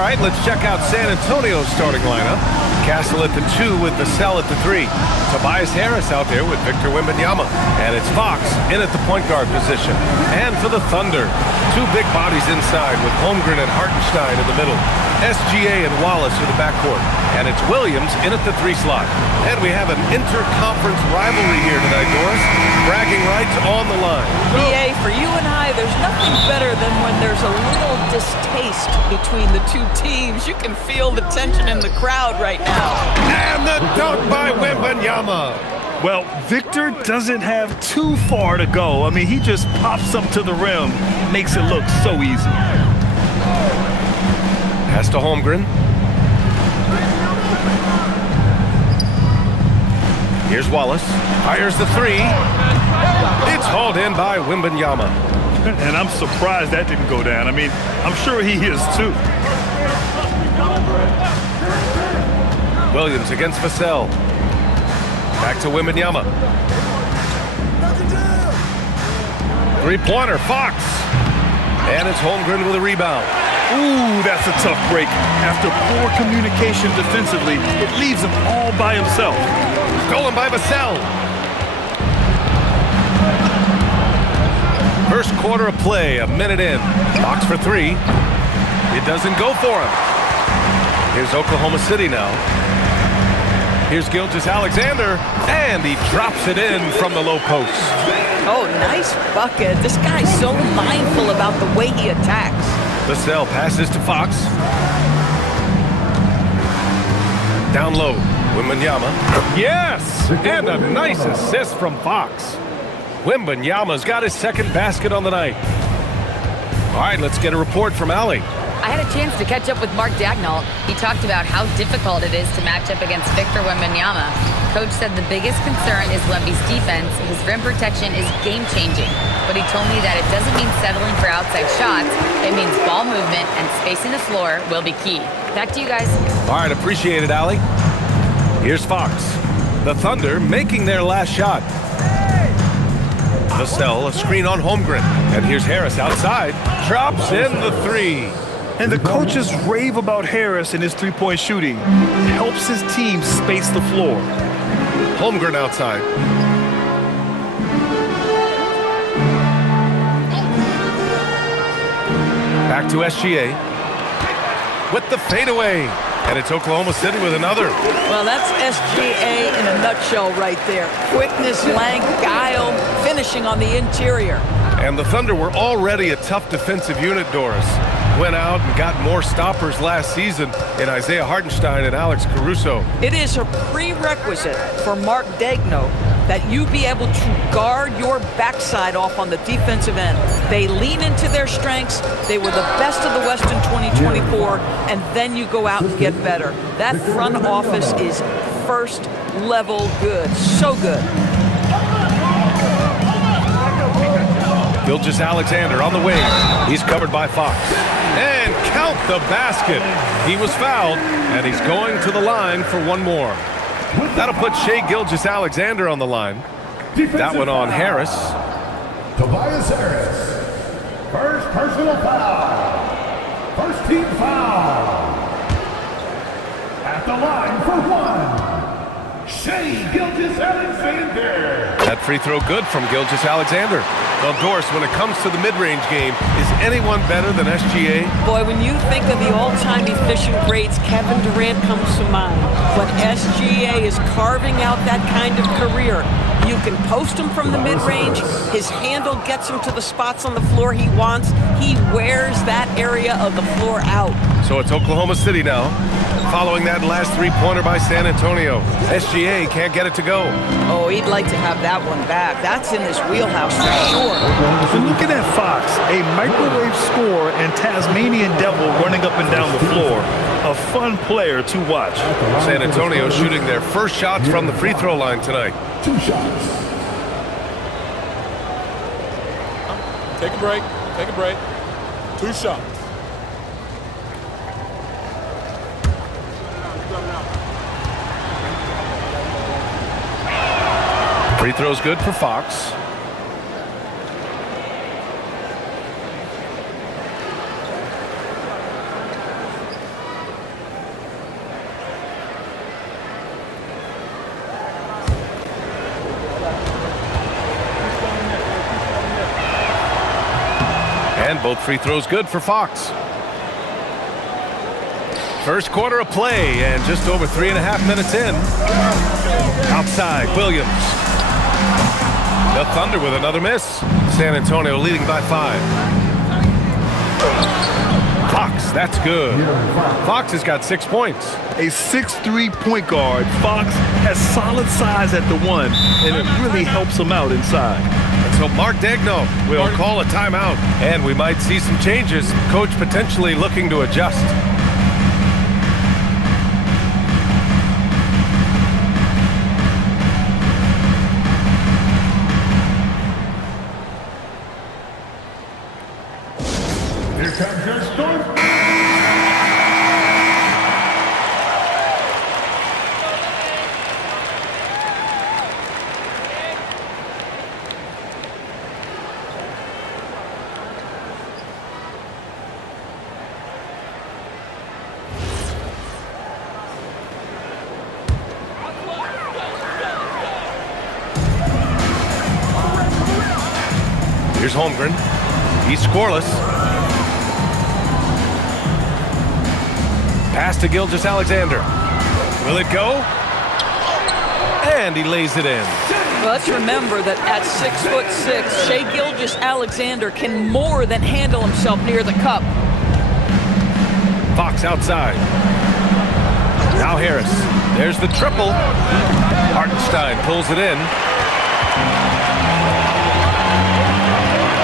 right, let's check out San Antonio's starting lineup. Castle at the 2 with Vassell at the 3. Tobias Harris out there with Victor Wembanyama. And it's Fox in at the point guard position. And for the Thunder, 2 big bodies inside with Holmgren and Hartenstein in the middle. SGA and Wallace in the backcourt. And it's Williams in at the 3 slot. And we have an interconference rivalry here tonight, Doris. Bragging rights on the line. BA, for you and I, there's nothing better than when there's a little distaste between the two teams. You can feel the tension in the crowd right now. And the dunk by Wembanyama. Well, Victor doesn't have too far to go. I mean, he just pops up to the rim, makes it look so easy. Pass to Holmgren. Here's Wallace. Fires the 3. It's hauled in by Wembanyama. And I'm surprised that didn't go down. I mean, I'm sure he is too. Williams against Vassell. Back to Wembanyama. 3-pointer, Fox. And it's Holmgren with a rebound. Ooh, that's a tough break. After poor communication defensively, it leaves him all by himself. Stolen by Vassell. First quarter of play, a minute in. Fox for 3. It doesn't go for him. Here's Oklahoma City now. Here's Gilgeous-Alexander, and he drops it in from the low post. Oh, nice bucket. This guy's so mindful about the way he attacks. Vassell passes to Fox. Down low, Wembanyama. Yes! And a nice assist from Fox. Wembanyama's got his second basket on the night. All right, let's get a report from Allie. I had a chance to catch up with Mark Dagnall. He talked about how difficult it is to match up against Victor Wembanyama. Coach said the biggest concern is Wemby's defense. His rim protection is game-changing. But he told me that it doesn't mean settling for outside shots. It means ball movement and spacing the floor will be key. Back to you guys. All right, appreciate it, Allie. Here's Fox. The Thunder making their last shot. Vassell, a screen on Holmgren. And here's Harris outside. Drops in the 3. And the coaches rave about Harris and his three-point shooting. It helps his team space the floor. Holmgren outside. Back to SGA. With the fadeaway. And it's Oklahoma City with another. Well, that's SGA in a nutshell right there. Quickness, length, guile, finishing on the interior. And the Thunder were already a tough defensive unit, Doris. Went out and got more stoppers last season in Isaiah Hartenstein and Alex Caruso. It is a prerequisite for Mark Dagnall that you be able to guard your backside off on the defensive end. They lean into their strengths. They were the best of the West in 2024, and then you go out and get better. That front office is first level good. So good. Gilgeous-Alexander on the wing. He's covered by Fox. And count the basket. He was fouled, and he's going to the line for one more. That'll put Shai Gilgeous-Alexander on the line. That one on Harris. Tobias Harris. First personal foul. First team foul. At the line for 1. Shai Gilgeous-Alexander. That free throw good from Gilgeous-Alexander. Well, Doris, when it comes to the mid-range game, is anyone better than SGA? Boy, when you think of the all-time efficient greats, Kevin Durant comes to mind. But SGA is carving out that kind of career. You can post him from the mid-range. His handle gets him to the spots on the floor he wants. He wears that area of the floor out. So it's Oklahoma City now. Following that last three-pointer by San Antonio. SGA can't get it to go. Oh, he'd like to have that one back. That's in his wheelhouse for sure. And looking at Fox, a microwave scorer and Tasmanian devil running up and down the floor. A fun player to watch. San Antonio shooting their first shots from the free throw line tonight. 2 shots. Take a break. Take a break. 2 shots. Free throw's good for Fox. And both free throws good for Fox. First quarter of play, and just over 3.5 minutes in. Outside, Williams. The Thunder with another miss. San Antonio leading by 5. Fox, that's good. Fox has got 6 points. A 6'3" point guard, Fox has solid size at the 1, and it really helps him out inside. And so Mark Daigneault will call a timeout, and we might see some changes. Coach potentially looking to adjust. Here comes your start. Here's Holmgren. He's scoreless. Pass to Gilgeous-Alexander. Will it go? And he lays it in. Well, let's remember that at 6'6", Shai Gilgeous-Alexander can more than handle himself near the cup. Fox outside. Now Harris. There's the triple. Hartenstein pulls it in.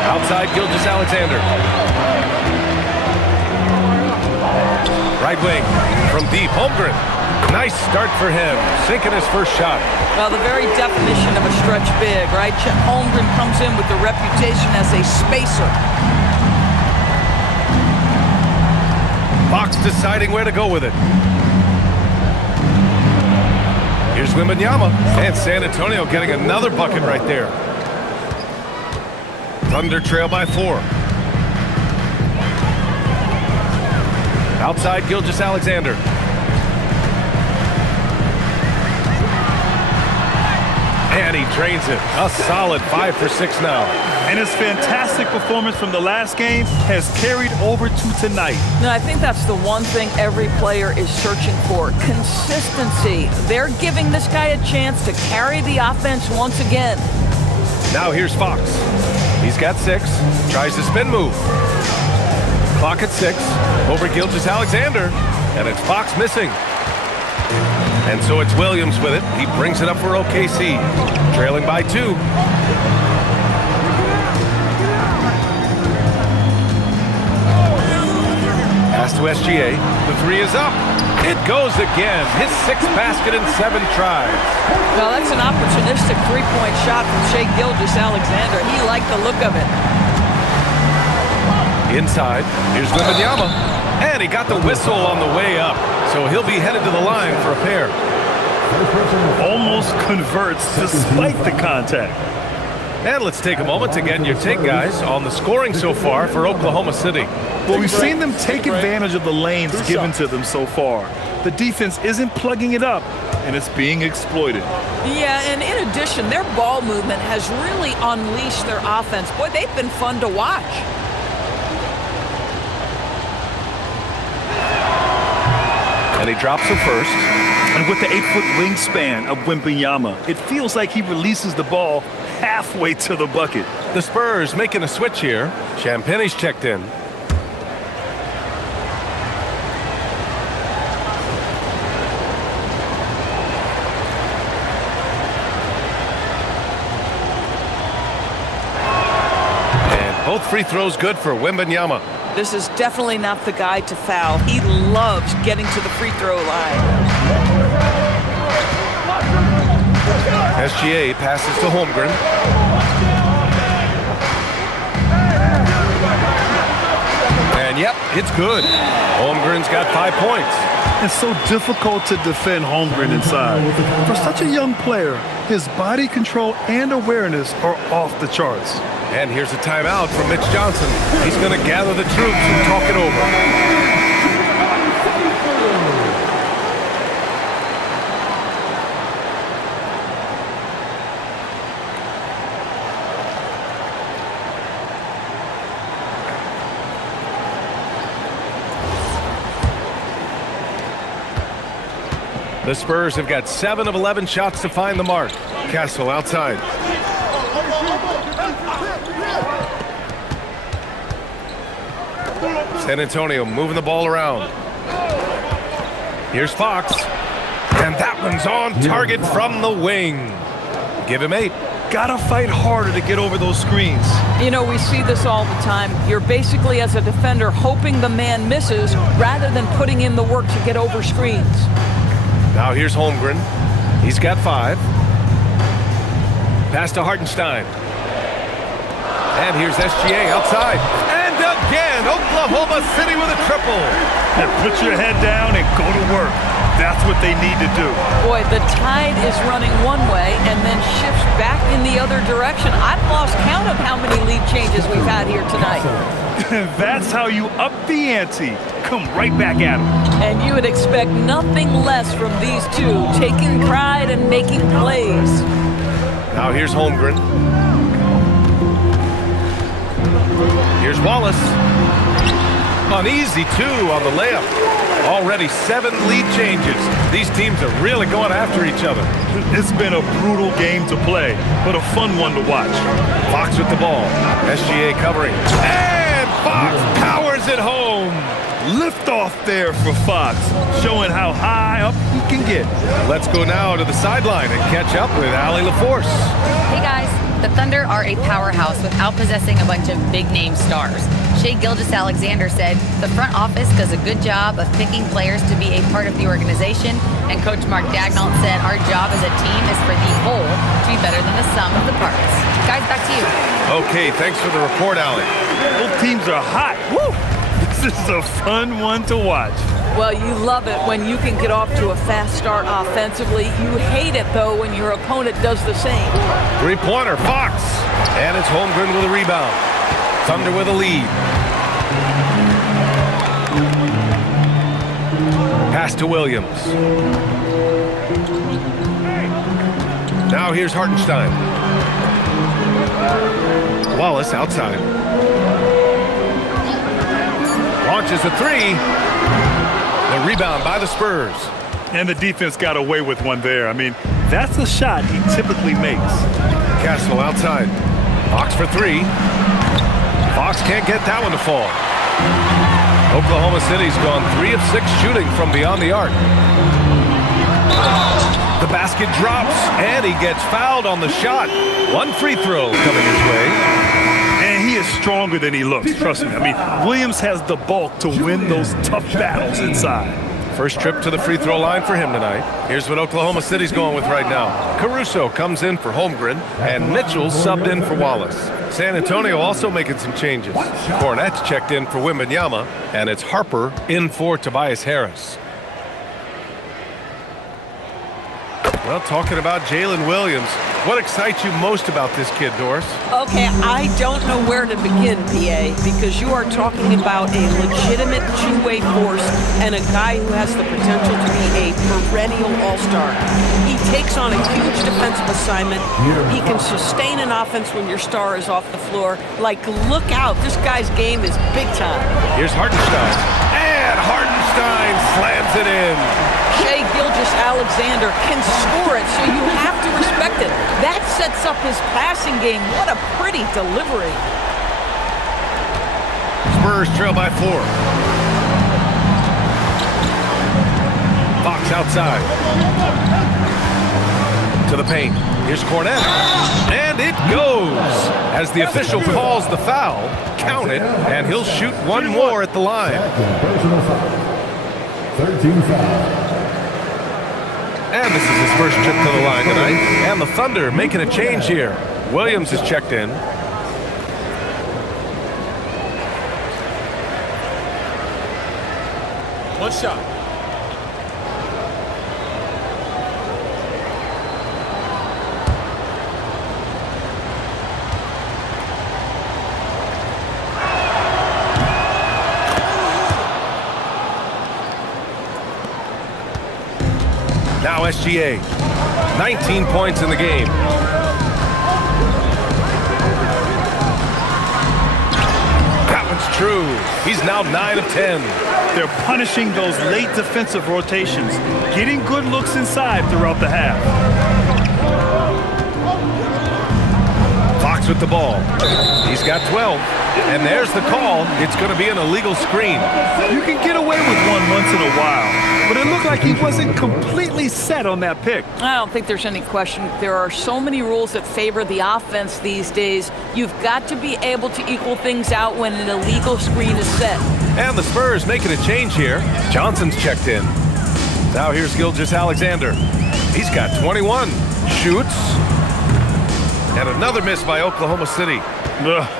Outside Gilgeous-Alexander. Right wing from deep. Holmgren. Nice start for him. Sinking his first shot. Well, the very definition of a stretch big, right? Chet Holmgren comes in with the reputation as a spacer. Fox deciding where to go with it. Here's Wembanyama. And San Antonio getting another bucket right there. Thunder trail by 4. Outside Gilgeous-Alexander. And he drains it. A solid 5 for 6 now. And his fantastic performance from the last game has carried over to tonight. No, I think that's the one thing every player is searching for. Consistency. They're giving this guy a chance to carry the offense once again. Now here's Fox. He's got 6. Tries the spin move. Clock at 6. Over Gilgeous-Alexander. And it's Fox missing. And so it's Williams with it. He brings it up for OKC. Trailing by 2. Pass to SGA. The 3 is up. It goes again. His 6th basket in 7 tries. Well, that's an opportunistic three-point shot from Shai Gilgeous-Alexander. He liked the look of it. Inside, here's Wembanyama. And he got the whistle on the way up. So he'll be headed to the line for a pair. Almost converts despite the contact. And let's take a moment to get your take, guys, on the scoring so far for Oklahoma City. Well, we've seen them take advantage of the lanes given to them so far. The defense isn't plugging it up, and it's being exploited. Yeah, and in addition, their ball movement has really unleashed their offense. Boy, they've been fun to watch. And he drops the first. And with the 8-foot wingspan of Wembanyama, it feels like he releases the ball halfway to the bucket. The Spurs making a switch here. Champagne's checked in. And both free throws good for Wembanyama. This is definitely not the guy to foul. He loves getting to the free throw line. SGA passes to Holmgren. And yep, it's good. Holmgren's got 5 points. It's so difficult to defend Holmgren inside. For such a young player, his body control and awareness are off the charts. And here's a timeout from Mitch Johnson. He's going to gather the troops and talk it over. The Spurs have got 7 of 11 shots to find the mark. Castle outside. San Antonio moving the ball around. Here's Fox. And that one's on target from the wing. Give him 8. Gotta fight harder to get over those screens. You know, we see this all the time. You're basically, as a defender, hoping the man misses rather than putting in the work to get over screens. Now here's Holmgren. He's got 5. Pass to Hartenstein. And here's SGA outside. And again, Oklahoma City with a triple. And put your head down and go to work. That's what they need to do. Boy, the tide is running one way and then shifts back in the other direction. I've lost count of how many lead changes we've had here tonight. That's how you up the ante. Come right back at them. And you would expect nothing less from these two, taking pride and making plays. Now here's Holmgren. Here's Wallace. An easy 2 on the layup. Already 7 lead changes. These teams are really going after each other. It's been a brutal game to play, but a fun one to watch. Fox with the ball. SGA covering. And Fox powers it home. Lift off there for Fox, showing how high up he can get. Let's go now to the sideline and catch up with Allie LaForce. Hey guys, the Thunder are a powerhouse without possessing a bunch of big-name stars. Shai Gilgeous-Alexander said, the front office does a good job of picking players to be a part of the organization, and Coach Mark Daigneault said our job as a team is for the whole to be better than the sum of the parts. Guys, back to you. Okay, thanks for the report, Allie. Both teams are hot. Woo! This is a fun one to watch. Well, you love it when you can get off to a fast start offensively. You hate it, though, when your opponent does the same. 3-pointer, Fox. And it's Holmgren with a rebound. Thunder with a lead. Pass to Williams. Now here's Hartenstein. Wallace outside. Launches a 3. The rebound by the Spurs. And the defense got away with one there. I mean, that's a shot he typically makes. Castle outside. Fox for 3. Fox can't get that one to fall. Oklahoma City's gone 3 of 6 shooting from beyond the arc. The basket drops, and he gets fouled on the shot. 1 free throw coming his way. And he is stronger than he looks, trust me. I mean, Williams has the bulk to win those tough battles inside. First trip to the free throw line for him tonight. Here's what Oklahoma City's going with right now. Caruso comes in for Holmgren, and Mitchell subbed in for Wallace. San Antonio also making some changes. Cornette's checked in for Wembanyama, and it's Harper in for Tobias Harris. Well, talking about Jalen Williams, what excites you most about this kid, Doris? Okay, I don't know where to begin, PA, because you are talking about a legitimate two-way force and a guy who has the potential to be a perennial all-star. He takes on a huge defensive assignment. He can sustain an offense when your star is off the floor. Like, look out. This guy's game is big time. Here's Hartenstein. And Hartenstein slams it in. Shai Gilgeous-Alexander can score it, so you have to respect it. That sets up his passing game. What a pretty delivery. Spurs trail by 4. Fox outside. To the paint. Here's Cornette. And it goes. As the official calls the foul, count it, and he'll shoot one more at the line. 13 fouls. And this is his first trip to the line tonight. And the Thunder making a change here. Williams is checked in. One shot. Now SGA. 19 points in the game. That one's true. He's now 9 of 10. They're punishing those late defensive rotations, getting good looks inside throughout the half. Fox with the ball. He's got 12. And there's the call. It's going to be an illegal screen. You can get away with one once in a while, but it looked like he wasn't completely set on that pick. I don't think there's any question. There are so many rules that favor the offense these days. You've got to be able to equal things out when an illegal screen is set. And the Spurs making a change here. Johnson's checked in. Now here's Gilgeous-Alexander. He's got 21. Shoots. And another miss by Oklahoma City.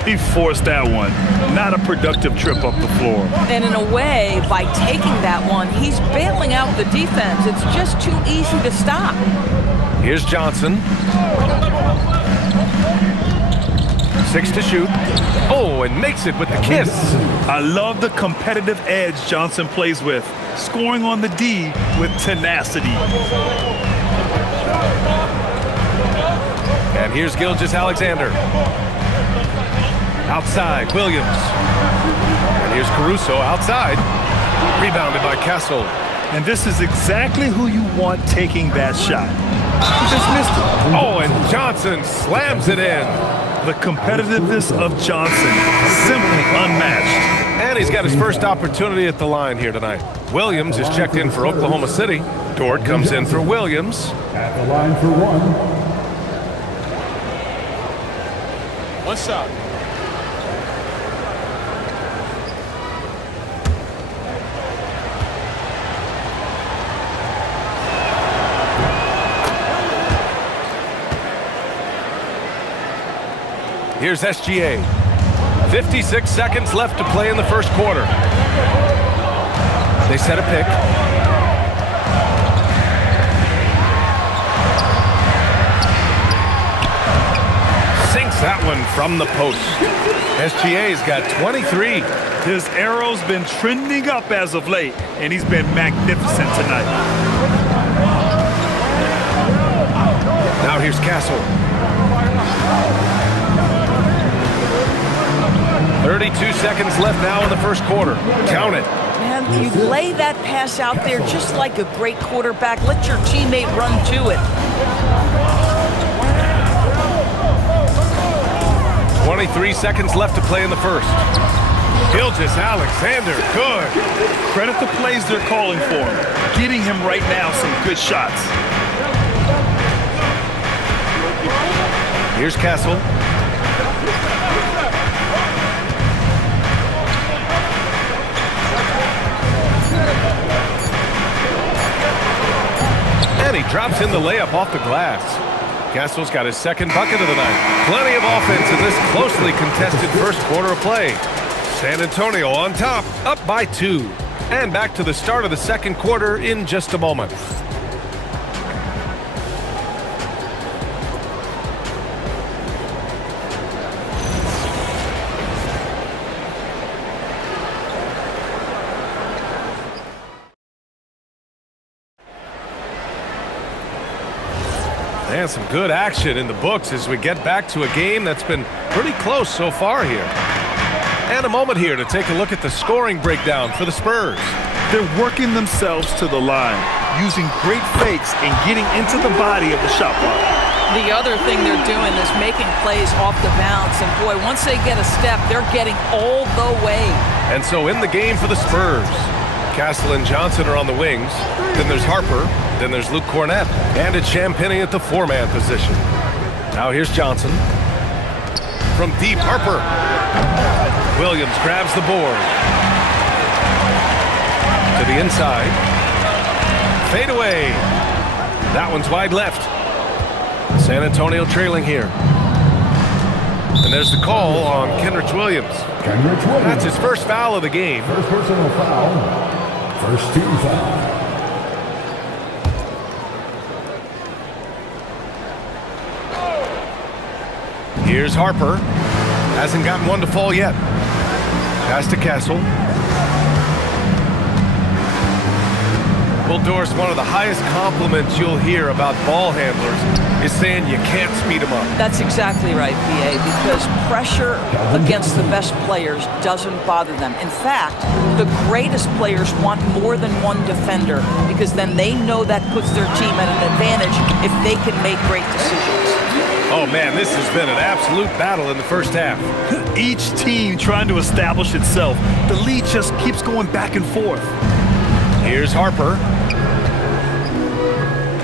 He forced that one. Not a productive trip up the floor. And in a way, by taking that one, he's bailing out the defense. It's just too easy to stop. Here's Johnson. 6 to shoot. Oh, and makes it with the kiss. I love the competitive edge Johnson plays with, scoring on the D with tenacity. And here's Gilgeous-Alexander. Outside, Williams. And here's Caruso outside. Rebounded by Castle. And this is exactly who you want taking that shot. He just missed it. Oh, and Johnson slams it in. The competitiveness of Johnson, simply unmatched. And he's got his first opportunity at the line here tonight. Williams is checked in for Oklahoma City. Dort comes in for Williams. At the line for one. One shot. Here's SGA. 56 seconds left to play in the first quarter. They set a pick. Sinks that one from the post. SGA's got 23. His arrow's been trending up as of late, and he's been magnificent tonight. Now here's Castle. 32 seconds left now in the first quarter. Count it. Man, you lay that pass out there just like a great quarterback. Let your teammate run to it. 23 seconds left to play in the first. Gilgeous-Alexander, good. Credit the plays they're calling for him. Getting him right now some good shots. Here's Castle. And he drops in the layup off the glass. Castle's got his second bucket of the night. Plenty of offense in this closely contested first quarter of play. San Antonio on top, up by 2. And back to the start of the second quarter in just a moment. And some good action in the books as we get back to a game that's been pretty close so far here. And a moment here to take a look at the scoring breakdown for the Spurs. They're working themselves to the line, using great fakes and getting into the body of the shot block. The other thing they're doing is making plays off the bounce. And boy, once they get a step, they're getting all the way. And so in the game for the Spurs, Castle and Johnson are on the wings. Then there's Harper. Then there's Luke Cornett. And it's Champagnie at the 4-man position. Now here's Johnson. From deep, Harper. Williams grabs the board. To the inside. Fade away. That one's wide left. San Antonio trailing here. And there's the call on Kenrich Williams. That's his first foul of the game. First personal foul. First team foul. Here's Harper. Hasn't gotten one to fall yet. Pass to Castle. Well, Doris, one of the highest compliments you'll hear about ball handlers is saying you can't speed them up. That's exactly right, PA, because pressure against the best players doesn't bother them. In fact, the greatest players want more than one defender because then they know that puts their team at an advantage if they can make great decisions. Oh, man, this has been an absolute battle in the first half. Each team trying to establish itself. The lead just keeps going back and forth. Here's Harper.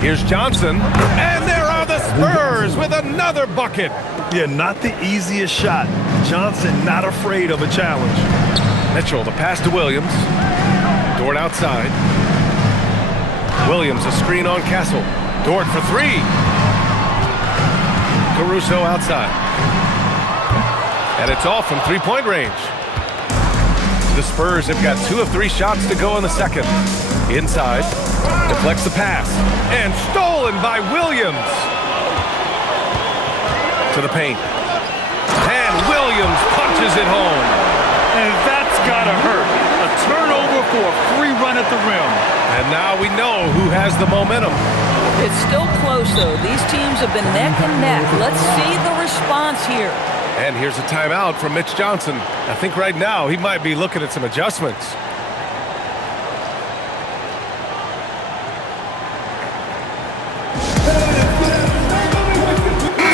Here's Johnson. And there are the Spurs with another bucket. Yeah, not the easiest shot. Johnson not afraid of a challenge. Mitchell, the pass to Williams. Dort outside. Williams, a screen on Castle. Dort for three. Caruso outside. And it's off from three-point range. The Spurs have got 2 of 3 shots to go in the second. Inside, deflects the pass, and stolen by Williams. To the paint. And Williams punches it home. And that's gotta hurt. A turnover for a free run at the rim. And now we know who has the momentum. It's still close, though. These teams have been neck and neck. Let's see the response here. And here's a timeout from Mitch Johnson. I think right now he might be looking at some adjustments.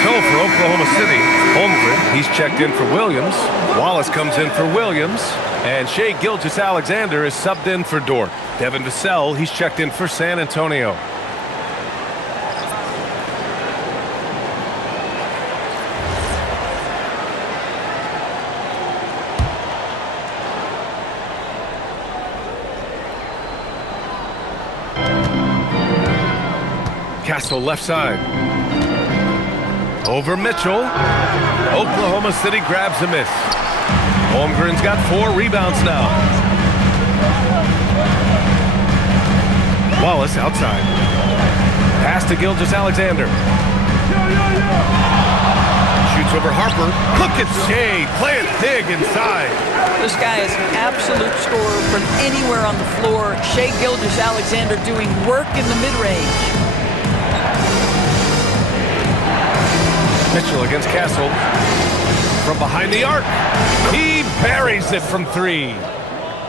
So for Oklahoma City, Holmgren, he's checked in for Williams. Wallace comes in for Williams. And Shai Gilgeous-Alexander is subbed in for Dort. Devin Vassell, he's checked in for San Antonio. Castle left side. Over Mitchell. Oklahoma City grabs a miss. Holmgren's got 4 rebounds now. Wallace outside. Pass to Gilgeous-Alexander. Shoots over Harper. Look at Shai playing big inside. This guy is an absolute scorer from anywhere on the floor. Shai Gilgeous-Alexander doing work in the mid-range. Mitchell against Castle. From behind the arc. He buries it from 3.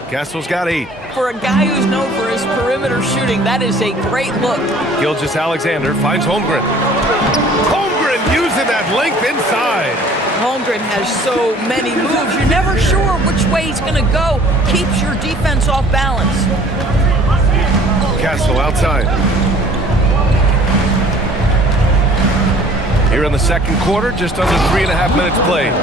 Castle's got 8. For a guy who's known for his perimeter shooting, that is a great look. Gilgeous-Alexander finds Holmgren. Holmgren using that length inside. Holmgren has so many moves. You're never sure which way he's going to go. Keeps your defense off balance. Castle outside. Here in the second quarter, just under 3.5 minutes played.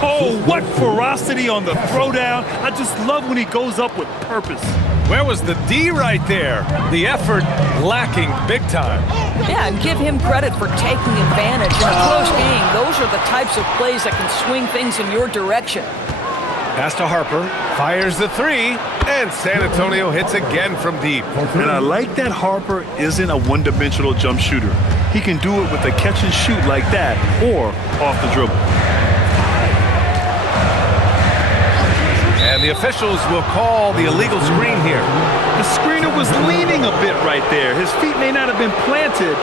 Oh, what ferocity on the throwdown. I just love when he goes up with purpose. Where was the D right there? The effort lacking big time. Yeah, and give him credit for taking advantage. In a close game, those are the types of plays that can swing things in your direction. Pass to Harper, fires the 3, and San Antonio hits again from deep. And I like that Harper isn't a one-dimensional jump shooter. He can do it with a catch and shoot like that or off the dribble. And the officials will call the illegal screen here. The screener was leaning a bit right there. His feet may not have been planted.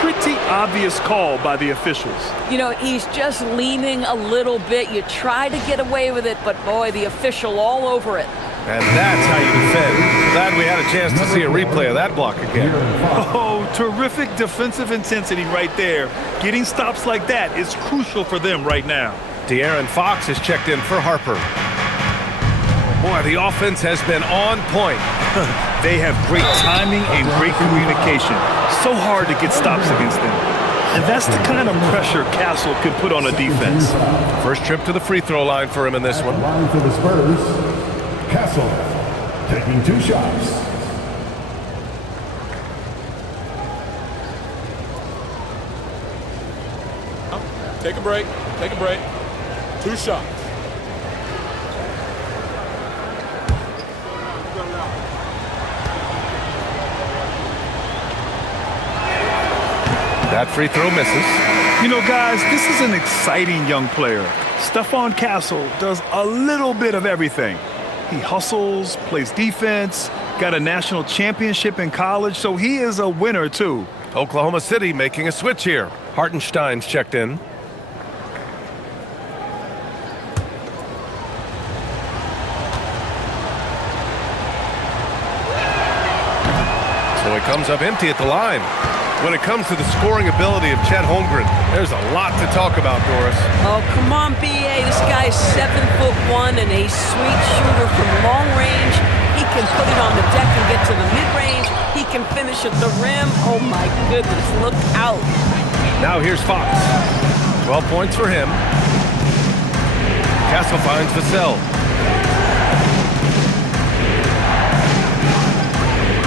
Pretty obvious call by the officials. You know, he's just leaning a little bit. You try to get away with it, but boy, the official all over it. And that's how you defend. Glad we had a chance to see a replay of that block again. Oh, terrific defensive intensity right there. Getting stops like that is crucial for them right now. De'Aaron Fox is checked in for Harper. Boy, the offense has been on point. They have great timing and great communication. So hard to get stops against them. And that's the kind of pressure Castle can put on a defense. First trip to the free throw line for him in this one. Line for the Spurs. Castle taking 2 shots. Take a break. Take a break. 2 shots. That free throw misses. You know, guys, this is an exciting young player. Stephon Castle does a little bit of everything. He hustles, plays defense, got a national championship in college, so he is a winner too. Oklahoma City making a switch here. Hartenstein's checked in. So he comes up empty at the line. When it comes to the scoring ability of Chet Holmgren, there's a lot to talk about, Doris. Oh, come on, B.A. This guy's 7'1" and a sweet shooter from long range. He can put it on the deck and get to the mid-range. He can finish at the rim. Oh, my goodness, look out. Now here's Fox. 12 points for him. Castle finds Vassell.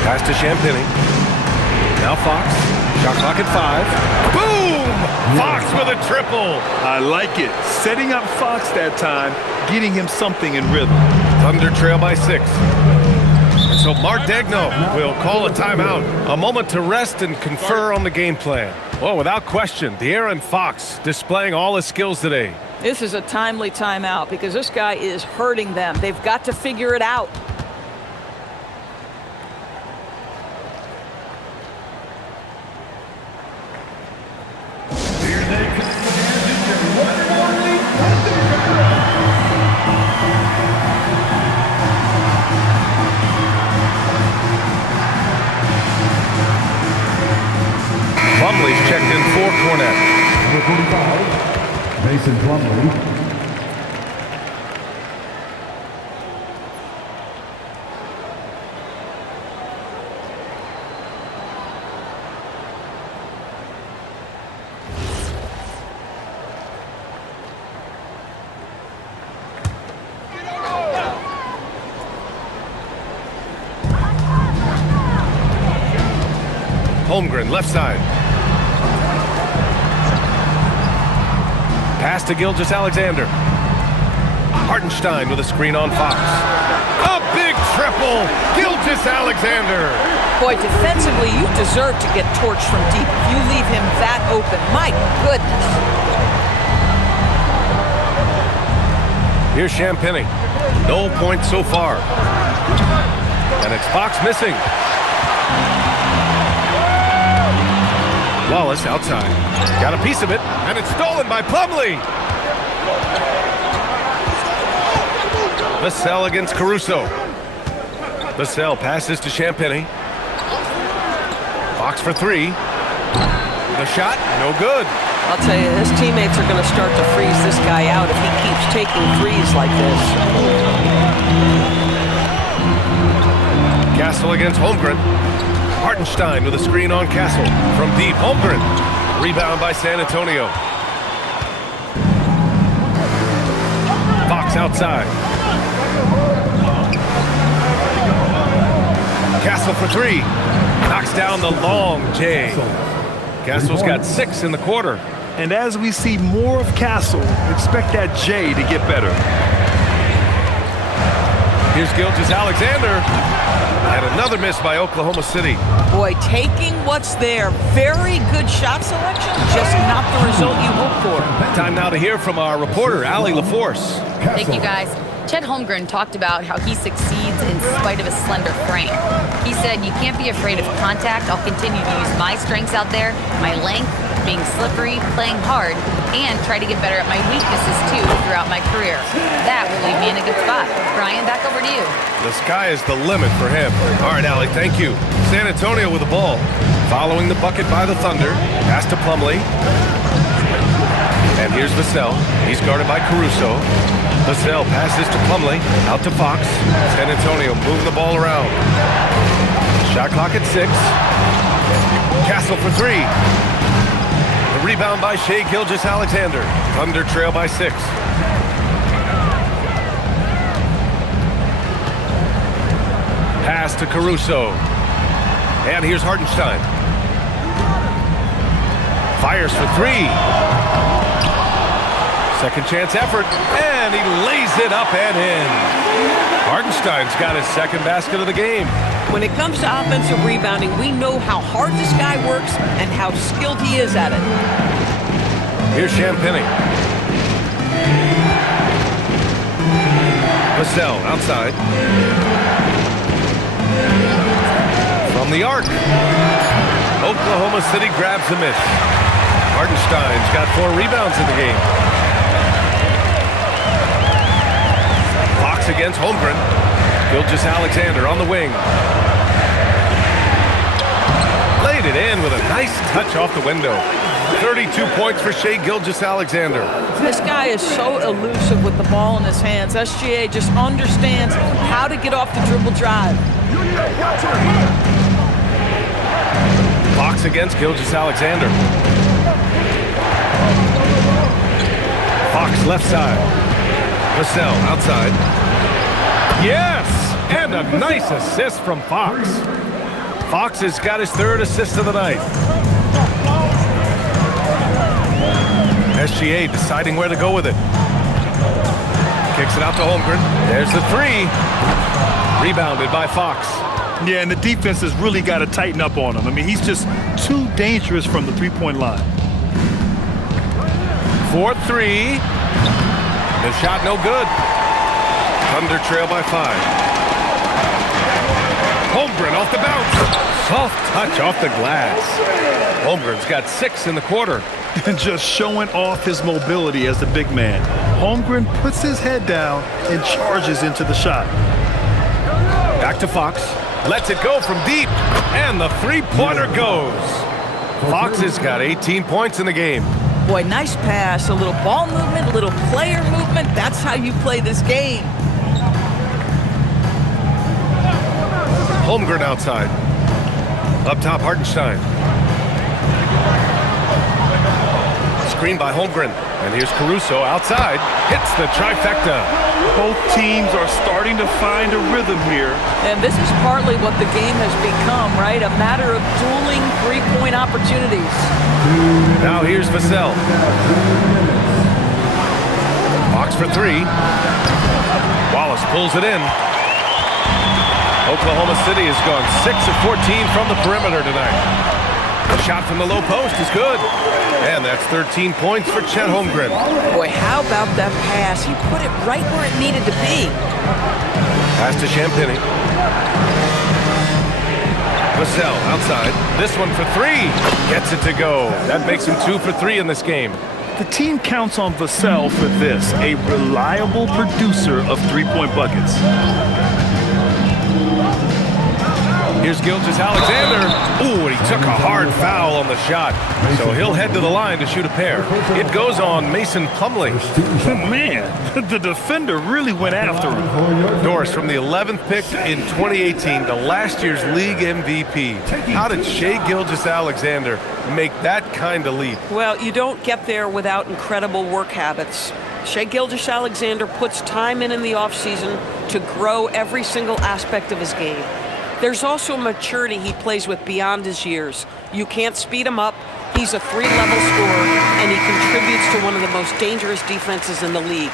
Pass to Champagny. Now Fox. Shot clock at 5. Boom! Fox with a triple. I like it. Setting up Fox that time, getting him something in rhythm. Thunder trail by 6. And so Mark Daigneault will call a timeout. A moment to rest and confer on the game plan. Well, without question, De'Aaron Fox displaying all his skills today. This is a timely timeout because this guy is hurting them. They've got to figure it out. Plumlee's checked in for Cornette. Number 45, Mason Plumlee. Holmgren, left side. Pass to Gilgeous-Alexander. Hartenstein with a screen on Fox. A big triple! Gilgeous-Alexander! Boy, defensively, you deserve to get torched from deep. You leave him that open. My goodness. Here's Champagny. No points so far. And it's Fox missing. Wallace outside. Got a piece of it, and it's stolen by Plumlee. Vassell against Caruso. Vassell passes to Champagny. Fox for 3. The shot, no good. I'll tell you, his teammates are going to start to freeze this guy out if he keeps taking threes like this. Castle against Holmgren. Hartenstein with a screen on Castle. From deep, Holmgren. Rebound by San Antonio. Fox outside. Castle for 3. Knocks down the long J. Castle's got 6 in the quarter. And as we see more of Castle, expect that J to get better. Here's Gilgeous-Alexander. And another miss by Oklahoma City. Boy, taking what's there. Very good shot selection, just not the result you hope for. Time now to hear from our reporter, Allie LaForce. Thank you, guys. Chet Holmgren talked about how he succeeds in spite of a slender frame. He said, "You can't be afraid of contact. I'll continue to use my strengths out there, my length, being slippery, playing hard, and try to get better at my weaknesses, too, throughout my career. That will leave me in a good spot." Brian, back over to you. The sky is the limit for him. All right, Allie, thank you. San Antonio with the ball. Following the bucket by the Thunder. Pass to Plumlee. And here's Vassell. He's guarded by Caruso. Vassell passes to Plumlee. Out to Fox. San Antonio moving the ball around. Shot clock at 6. Castle for 3. The rebound by Shai Gilgeous-Alexander. Thunder trail by 6. Pass to Caruso. And here's Hartenstein. Fires for 3. Second chance effort. And he lays it up and in. Hartenstein's got his second basket of the game. When it comes to offensive rebounding, we know how hard this guy works and how skilled he is at it. Here's Champagny. Vassell outside. From the arc. Oklahoma City grabs the miss. Hartenstein's got 4 rebounds in the game. Fox against Holmgren. Gilgeous-Alexander on the wing. Laid it in with a nice touch off the window. 32 points for Shai Gilgeous-Alexander. This guy is so elusive with the ball in his hands. SGA just understands how to get off the dribble drive. Fox against Gilgeous-Alexander. Fox left side. Vassell outside. Yes! And a nice assist from Fox. Fox has got his 3rd assist of the night. SGA deciding where to go with it. Kicks it out to Holmgren. There's the 3. Rebounded by Fox. Yeah, and the defense has really got to tighten up on him. I mean, he's just too dangerous from the three-point line. 4-3. The shot no good. Thunder trail by 5. Holmgren off the bounce. Soft touch off the glass. Holmgren's got 6 in the quarter. And just showing off his mobility as the big man. Holmgren puts his head down and charges into the shot. Back to Fox. Lets it go from deep. And the 3-pointer goes. Fox has got 18 points in the game. Boy, nice pass, a little ball movement, a little player movement. That's how you play this game. Holmgren outside. Up top, Hartenstein. Screen by Holmgren. And here's Caruso outside. Hits the trifecta. Both teams are starting to find a rhythm here. And this is partly what the game has become, right? A matter of dueling three-point opportunities. Now here's Vassell. Fox for 3. Wallace pulls it in. Oklahoma City has gone 6 of 14 from the perimeter tonight. The shot from the low post is good. And that's 13 points for Chet Holmgren. Boy, how about that pass? He put it right where it needed to be. Pass to Champagny. Vassell outside. This one for 3. Gets it to go. That makes him 2 for 3 in this game. The team counts on Vassell for this, a reliable producer of three-point buckets. Here's Gilgeous-Alexander. Ooh, and he took a hard foul on the shot. So he'll head to the line to shoot a pair. It goes on Mason Plumlee. Man, the defender really went after him. Doris, from the 11th pick in 2018, the last year's league MVP. How did Shai Gilgeous-Alexander make that kind of leap? Well, you don't get there without incredible work habits. Shai Gilgeous-Alexander puts time in the offseason to grow every single aspect of his game. There's also maturity he plays with beyond his years. You can't speed him up. He's a 3-level scorer, and he contributes to one of the most dangerous defenses in the league.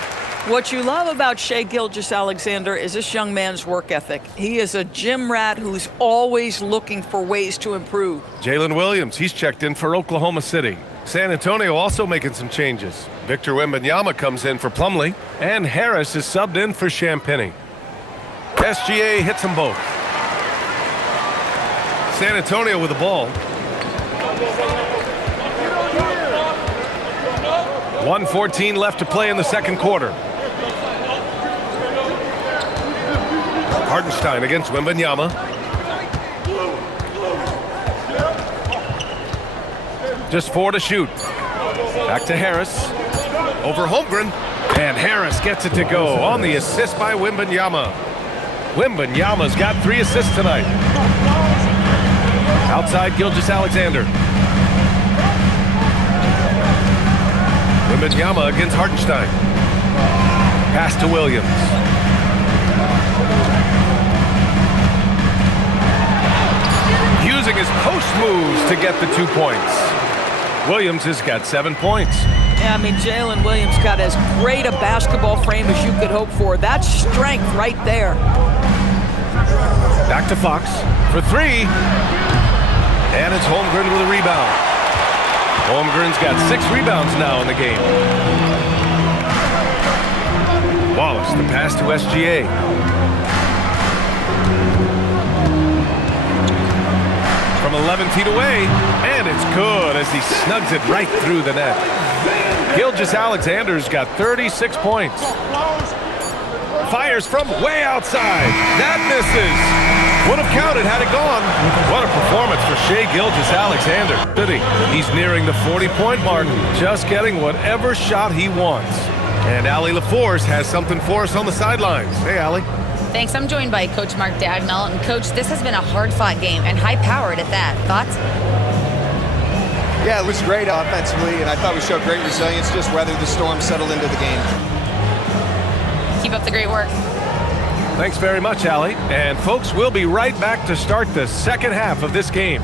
What you love about Shai Gilgeous-Alexander is this young man's work ethic. He is a gym rat who's always looking for ways to improve. Jalen Williams, he's checked in for Oklahoma City. San Antonio also making some changes. Victor Wembanyama comes in for Plumlee, and Harris is subbed in for Champagny. SGA hits them both. San Antonio with the ball. 1:14 left to play in the second quarter. Hartenstein against Wembanyama. Just 4 to shoot. Back to Harris. Over Holmgren. And Harris gets it to go on the assist by Wembanyama. Wembanyama's got 3 assists tonight. Outside Gilgeous-Alexander. Wembanyama against Hartenstein. Pass to Williams. Using his post moves to get the 2 points. Williams has got 7 points. Yeah, I mean, Jalen Williams got as great a basketball frame as you could hope for. That's strength right there. Back to Fox for 3. And it's Holmgren with a rebound. Holmgren's got 6 rebounds now in the game. Wallace, the pass to SGA. from 11 feet away, and it's good as he snugs it right through the net. Gilgeous-Alexander's got 36 points. Fires from way outside. That misses. Would have counted had it gone. What a performance for Shai Gilgeous-Alexander. He's nearing the 40-point mark, just getting whatever shot he wants. And Allie LaForce has something for us on the sidelines. Hey, Allie. Thanks. I'm joined by Coach Mark Daigneault. And, Coach, this has been a hard-fought game and high-powered at that. Thoughts? Yeah, it was great offensively, and I thought we showed great resilience, just weathered the storm, settled into the game. Keep up the great work. Thanks very much, Allie. And, folks, we'll be right back to start the second half of this game.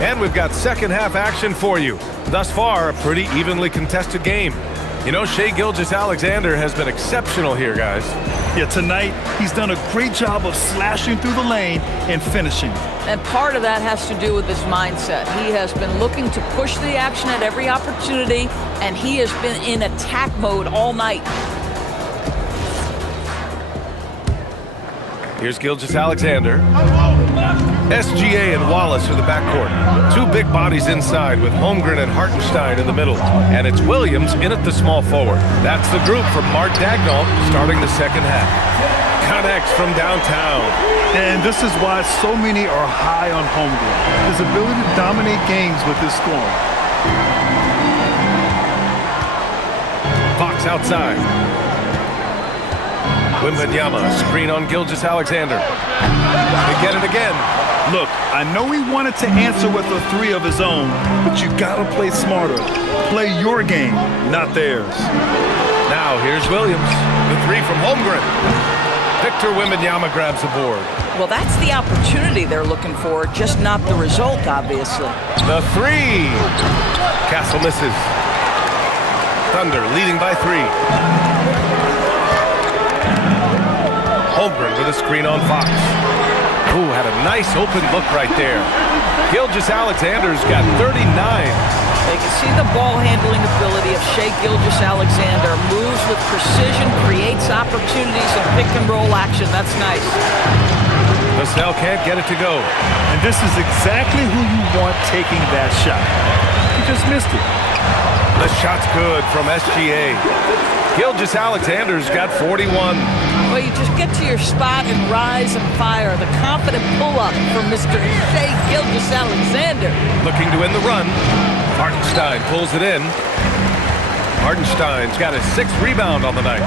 And we've got second half action for you. Thus far, a pretty evenly contested game. You know, Shai Gilgeous-Alexander has been exceptional here, guys. Yeah, tonight he's done a great job of slashing through the lane and finishing. And part of that has to do with his mindset. He has been looking to push the action at every opportunity, and he has been in attack mode all night. Here's Gilgeous-Alexander. SGA and Wallace are the backcourt. Two big bodies inside with Holmgren and Hartenstein in the middle. And it's Williams in at the small forward. That's the group from Mark Daigneault starting the second half. Connects from downtown. And this is why so many are high on Holmgren. His ability to dominate games with his scoring. Fox outside. Wembanyama, screen on Gilgeous-Alexander. They get it again. Look, I know he wanted to answer with a three of his own, but you gotta play smarter. Play your game, not theirs. Now here's Williams. The three from Holmgren. Victor Wembanyama grabs the board. Well, that's the opportunity they're looking for, just not the result, obviously. The three. Castle misses. Thunder leading by 3. Holmgren with a screen on Fox. Ooh, had a nice open look right there. Gilgeous-Alexander's got 39. They can see the ball handling ability of Shai Gilgeous-Alexander. Moves with precision, creates opportunities in pick and roll action. That's nice. Vassell can't get it to go. And this is exactly who you want taking that shot. He just missed it. The shot's good from SGA. Gilgeous-Alexander's got 41. Well, you just get to your spot and rise and fire. The confident pull-up from Mr. Shai Gilgeous-Alexander. Looking to win the run. Hartenstein pulls it in. Hartenstein's got his 6th rebound on the night.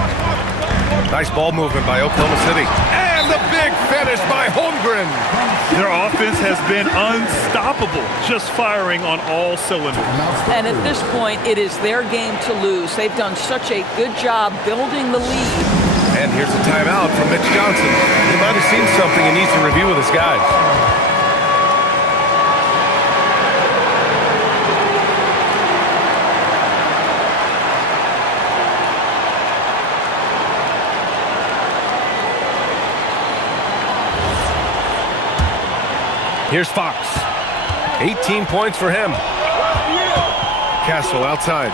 Nice ball movement by Oklahoma City. And the big finish by Holmgren. Their offense has been unstoppable, just firing on all cylinders. And at this point, it is their game to lose. They've done such a good job building the lead. And here's a timeout from Mitch Johnson. He might have seen something he needs to review with his guys. Here's Fox. 18 points for him. Castle outside.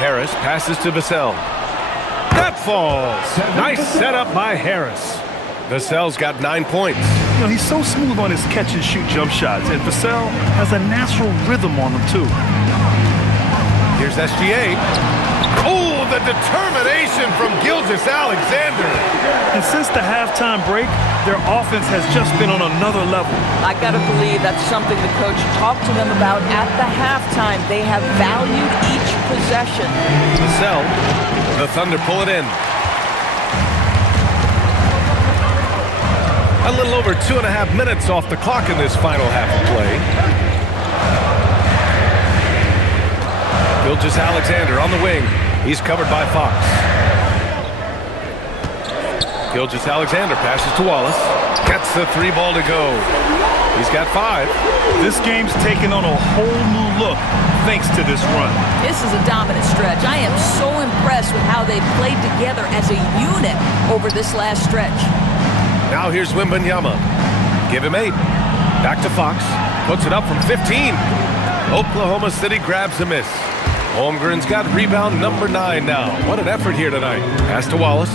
Harris passes to Vassell. That falls. Nice setup by Harris. Vassell's got 9 points. You know, he's so smooth on his catch-and-shoot jump shots, and Vassell has a natural rhythm on them, too. Here's SGA. Oh, the determination from Gilgeous-Alexander. And since the halftime break, their offense has just been on another level. I got to believe that's something the coach talked to them about at the halftime. They have valued each possession. Vassell, the Thunder pull it in. A little over 2.5 minutes off the clock in this final half of play. Gilgeous-Alexander on the wing. He's covered by Fox. Gilgeous-Alexander passes to Wallace. Gets the 3 ball to go. He's got 5. This game's taken on a whole new look thanks to this run. This is a dominant stretch. I am so impressed with how they've played together as a unit over this last stretch. Now here's Wembanyama. Give him 8. Back to Fox. Puts it up from 15. Oklahoma City grabs a miss. Holmgren's got rebound number 9 now. What an effort here tonight. Pass to Wallace.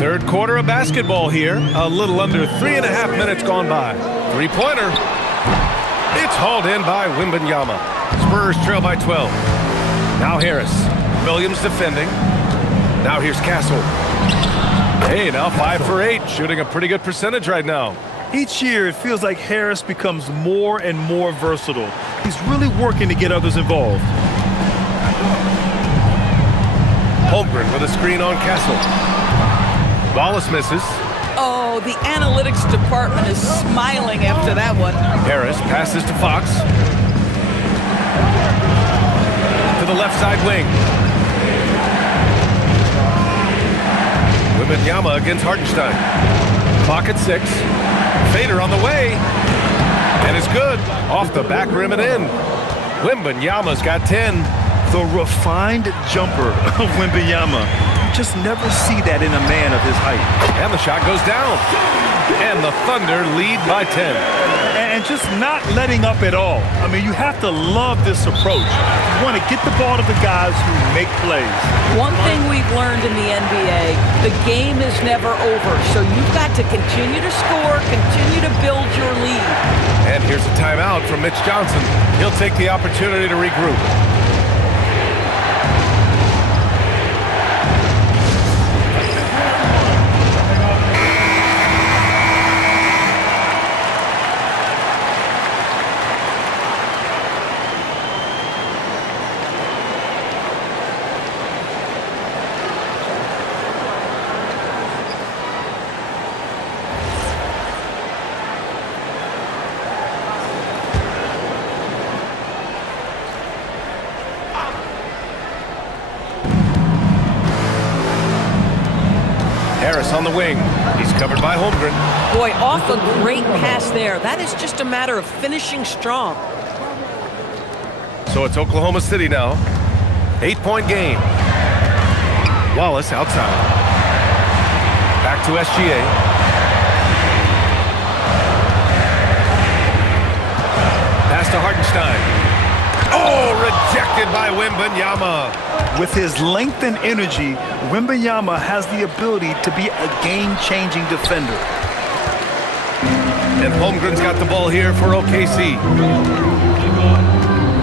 Third quarter of basketball here. A little under 3.5 minutes gone by. 3-pointer. It's hauled in by Wembanyama. Spurs trail by 12. Now Harris. Williams defending. Now here's Castle. Hey, now 5 for 8. Shooting a pretty good percentage right now. Each year, it feels like Harris becomes more and more versatile. He's really working to get others involved. Holmgren with a screen on Castle. Wallace misses. Oh, the analytics department is smiling after that one. Harris passes to Fox. To the left side wing. Wembanyama against Hartenstein. Clock at 6. Fader on the way. And it's good. Off the back rim and in. Wembanyama's got 10. The refined jumper of Wembanyama. You just never see that in a man of his height. And the shot goes down. And the Thunder lead by 10. And just not letting up at all. I mean, you have to love this approach. You want to get the ball to the guys who make plays. One thing we've learned in the NBA, the game is never over. So you've got to continue to score, continue to build your lead. And here's a timeout from Mitch Johnson. He'll take the opportunity to regroup. Harris on the wing. He's covered by Holmgren. Boy, off a great pass there. That is just a matter of finishing strong. So it's Oklahoma City now. 8-point game. Wallace outside. Back to SGA. Pass to Hartenstein. Oh, rejected by Wembanyama. With his length and energy, Wembanyama has the ability to be a game-changing defender. And Holmgren's got the ball here for OKC.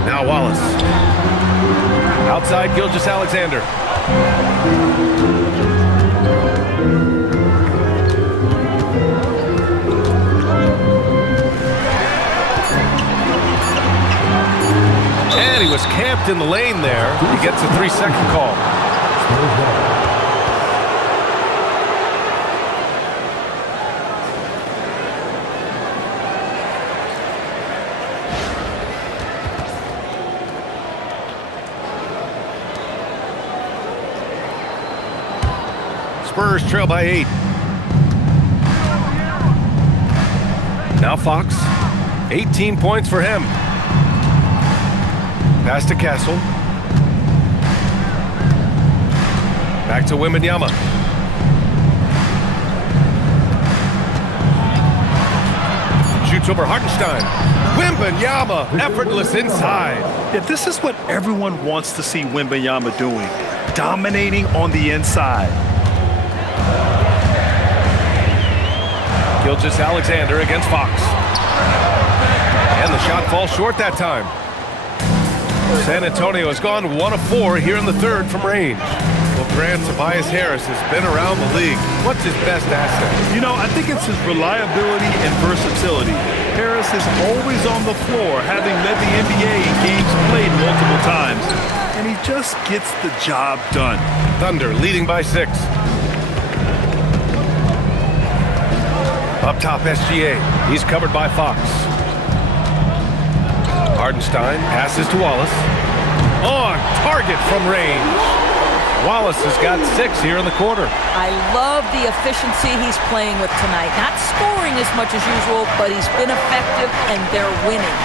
Now Wallace. Outside Gilgeous-Alexander. And he was camped in the lane there. He gets a 3-second call. Spurs trail by 8. Now Fox. 18 points for him. Pass to Castle. Back to Wembanyama. Shoots over Hartenstein. Wembanyama, effortless inside. Yeah, this is what everyone wants to see Wembanyama doing. Dominating on the inside. Gilgeous-Alexander against Fox. And the shot falls short that time. San Antonio has gone 1 of 4 here in the third from range. Well, Grant, Tobias Harris has been around the league. What's his best asset? You know, I think it's his reliability and versatility. Harris is always on the floor, having led the NBA in games played multiple times. And he just gets the job done. Thunder leading by 6. Up top, SGA. He's covered by Fox. Hardenstein passes to Wallace. On target from range. Wallace has got 6 here in the quarter. I love the efficiency he's playing with tonight. Not scoring as much as usual, but he's been effective, and they're winning.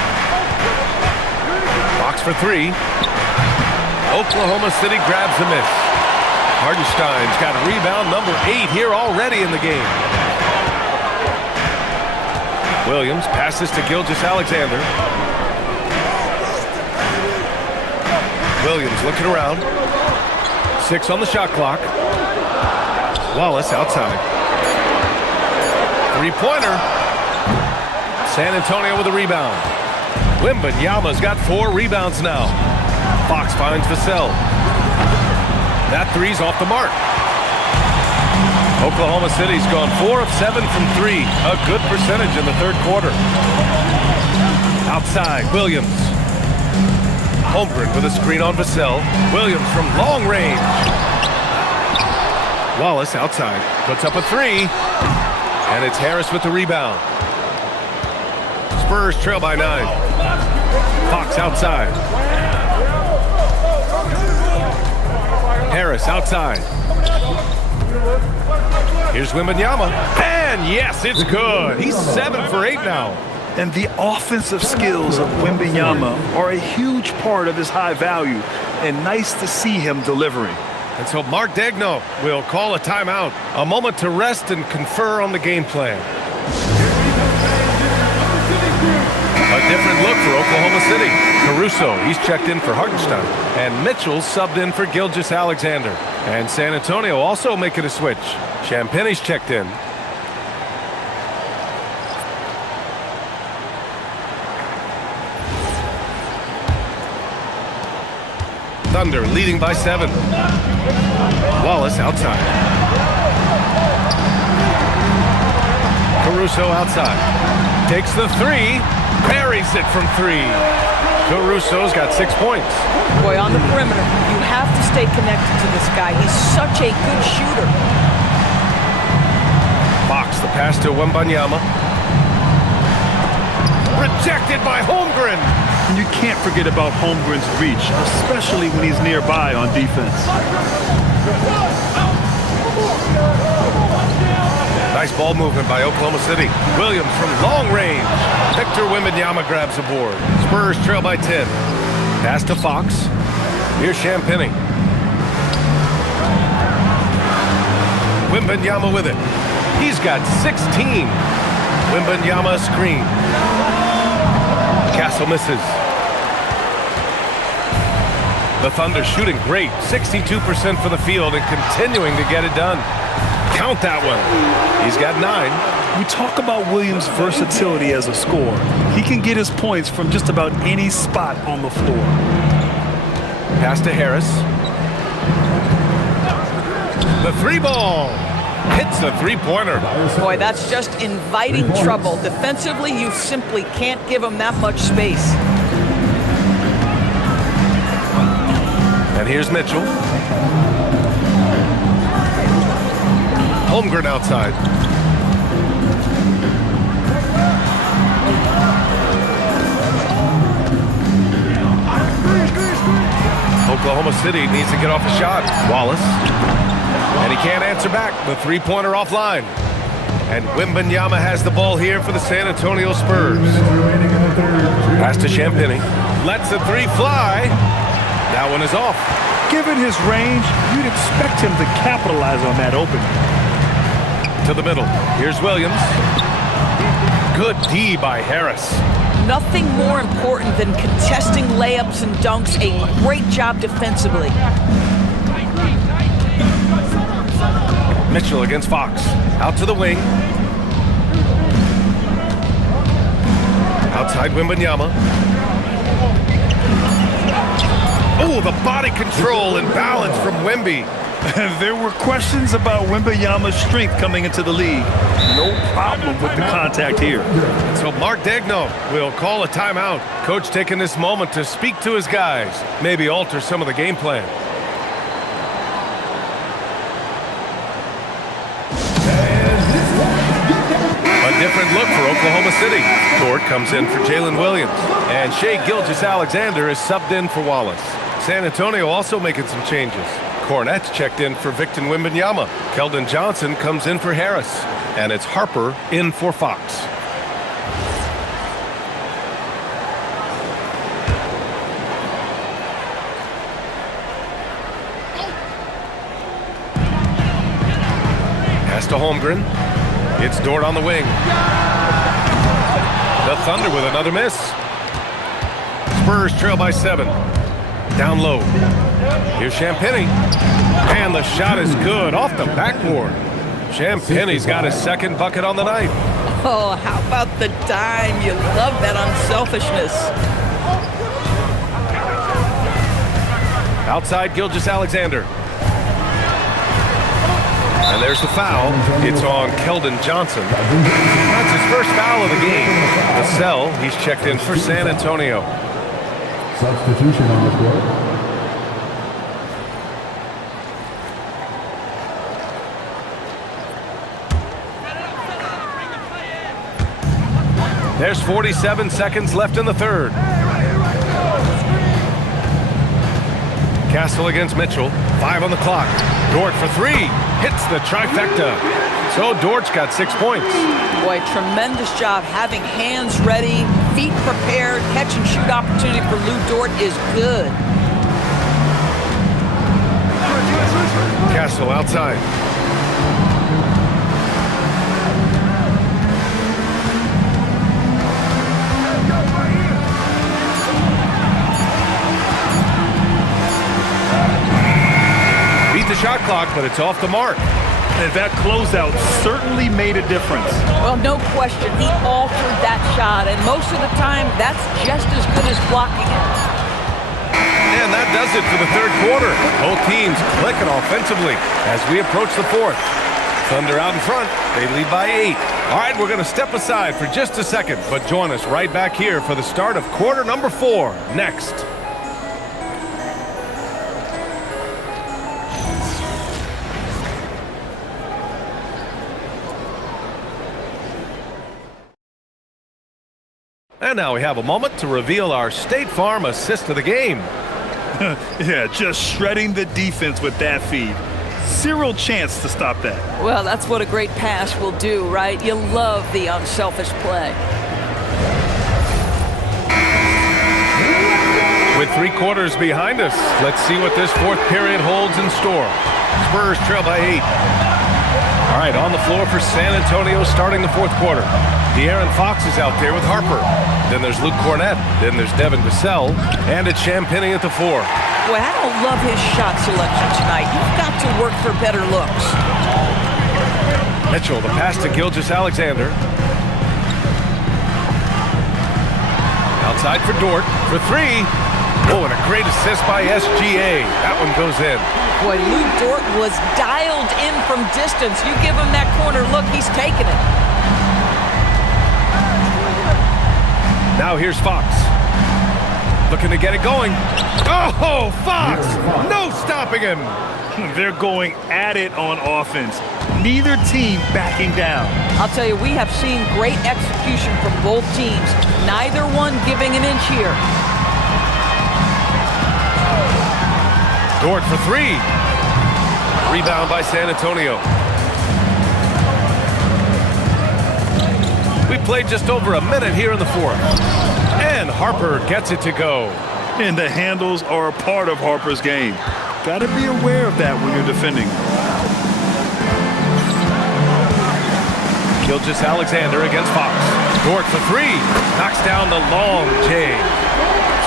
Fox for 3. Oklahoma City grabs a miss. Hardenstein's got rebound number 8 here already in the game. Williams passes to Gilgeous-Alexander. Williams looking around. 6 on the shot clock. Wallace outside. 3-pointer. San Antonio with a rebound. Wembanyama's got 4 rebounds now. Fox finds Vassell. That 3's off the mark. Oklahoma City's gone 4 of 7 from 3. A good percentage in the third quarter. Outside, Williams. Holmgren with a screen on Vassell. Williams from long range. Wallace outside. Puts up a 3. And it's Harris with the rebound. Spurs trail by 9. Fox outside. Harris outside. Here's Wembanyama. And yes, it's good. He's 7 for 8 now. And the offensive skills of Wembanyama are a huge part of his high value, and nice to see him delivering. And so Mark Daigneault will call a timeout. A moment to rest and confer on the game plan. A different look for Oklahoma City. Caruso, he's checked in for Hartenstein. And Mitchell subbed in for Gilgeous-Alexander. And San Antonio also making a switch. Champagne's checked in. Thunder leading by 7. Wallace outside. Caruso outside. Takes the 3. Parries it from 3. Caruso's got 6 points. Boy, on the perimeter, you have to stay connected to this guy. He's such a good shooter. Fox, the pass to Wembanyama. Rejected by Holmgren. And you can't forget about Holmgren's reach, especially when he's nearby on defense. Nice ball movement by Oklahoma City. Williams from long range. Victor Wembanyama grabs the board. Spurs trail by 10. Pass to Fox. Here's Champagnie. Wembanyama with it. He's got 16. Wembanyama screen. Castle misses. The Thunder shooting great. 62% for the field and continuing to get it done. Count that one. He's got 9. We talk about Williams' versatility as a scorer. He can get his points from just about any spot on the floor. Pass to Harris. The 3 ball. Hits a 3-pointer. Boy, that's just inviting trouble. Defensively, you simply can't give him that much space. And here's Mitchell. Holmgren outside. Oklahoma City needs to get off a shot. Wallace. And he can't answer back. The 3-pointer offline. And Wembanyama has the ball here for the San Antonio Spurs. Pass to Champagnie. Lets the 3 fly. That one is off. Given his range, you'd expect him to capitalize on that opening. To the middle. Here's Williams. Good D by Harris. Nothing more important than contesting layups and dunks. A great job defensively. Mitchell against Fox. Out to the wing. Outside Wembanyama. Oh, the body control and balance from Wemby. There were questions about Wembanyama's strength coming into the league. No problem with the contact here. So Mark Daigneault will call a timeout. Coach taking this moment to speak to his guys. Maybe alter some of the game plan. A different look for Oklahoma City. Dort comes in for Jalen Williams. And Shai Gilgeous-Alexander is subbed in for Wallace. San Antonio also making some changes. Cornette's checked in for Victor Wembanyama. Keldon Johnson comes in for Harris. And it's Harper in for Fox. Pass to Holmgren. It's Dort on the wing. The Thunder with another miss. Spurs trail by 7. Down low. Here's Champagnie. And the shot is good off the backboard. Champagnie's got his second bucket on the night. Oh, how about the dime? You love that unselfishness. Outside Gilgeous-Alexander. And there's the foul. It's on Keldon Johnson. That's his first foul of the game. Vassell, he's checked in for San Antonio. Substitution on the court. There's 47 seconds left in the third. Castle against Mitchell. 5 on the clock. Dort for 3. Hits the trifecta. So Dort's got 6 points. Boy, tremendous job having hands ready, feet prepared. Catch and shoot opportunity for Lou Dort is good. Castle outside. Beat the shot clock, but it's off the mark. And that closeout certainly made a difference. Well, no question. He altered that shot, and most of the time, that's just as good as blocking it. And that does it for the third quarter. Both teams clicking offensively as we approach the fourth. Thunder out in front. They lead by 8. All right, we're going to step aside for just a second, but join us right back here for the start of quarter number 4 next. And now we have a moment to reveal our State Farm assist of the game. Yeah, just shredding the defense with that feed. Zero chance to stop that. Well, that's what a great pass will do, right? You love the unselfish play. With 3 quarters behind us, let's see what this fourth period holds in store. Spurs trail by 8. All right, on the floor for San Antonio starting the fourth quarter. De'Aaron Fox is out there with Harper. Then there's Luke Cornette. Then there's Devin Vassell. And it's Champagnie at the 4. Boy, I don't love his shot selection tonight. You've got to work for better looks. Mitchell, the pass to Gilgeous-Alexander. Outside for Dort for 3. Oh, and a great assist by SGA. That one goes in. Boy, Lou Dort was dialed in from distance. You give him that corner look, he's taking it. Now here's Fox. Looking to get it going. Oh, Fox! No stopping him! They're going at it on offense. Neither team backing down. I'll tell you, we have seen great execution from both teams. Neither one giving an inch here. Dort for 3. Rebound by San Antonio. We played just over a minute here in the fourth. And Harper gets it to go. And the handles are a part of Harper's game. Got to be aware of that when you're defending. Gilgeous-Alexander against Fox. Dort for 3. Knocks down the long J.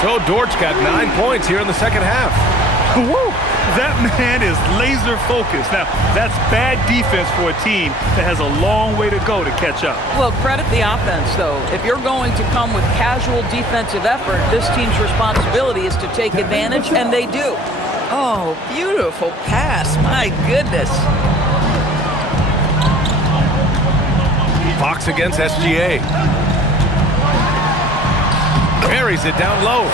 So Dort's got 9 points here in the second half. Woo! That man is laser focused. Now, that's bad defense for a team that has a long way to go to catch up. Well, credit the offense, though. If you're going to come with casual defensive effort, this team's responsibility is to take advantage, and they do. Oh, beautiful pass. My goodness. Fox against SGA. Carries it down low.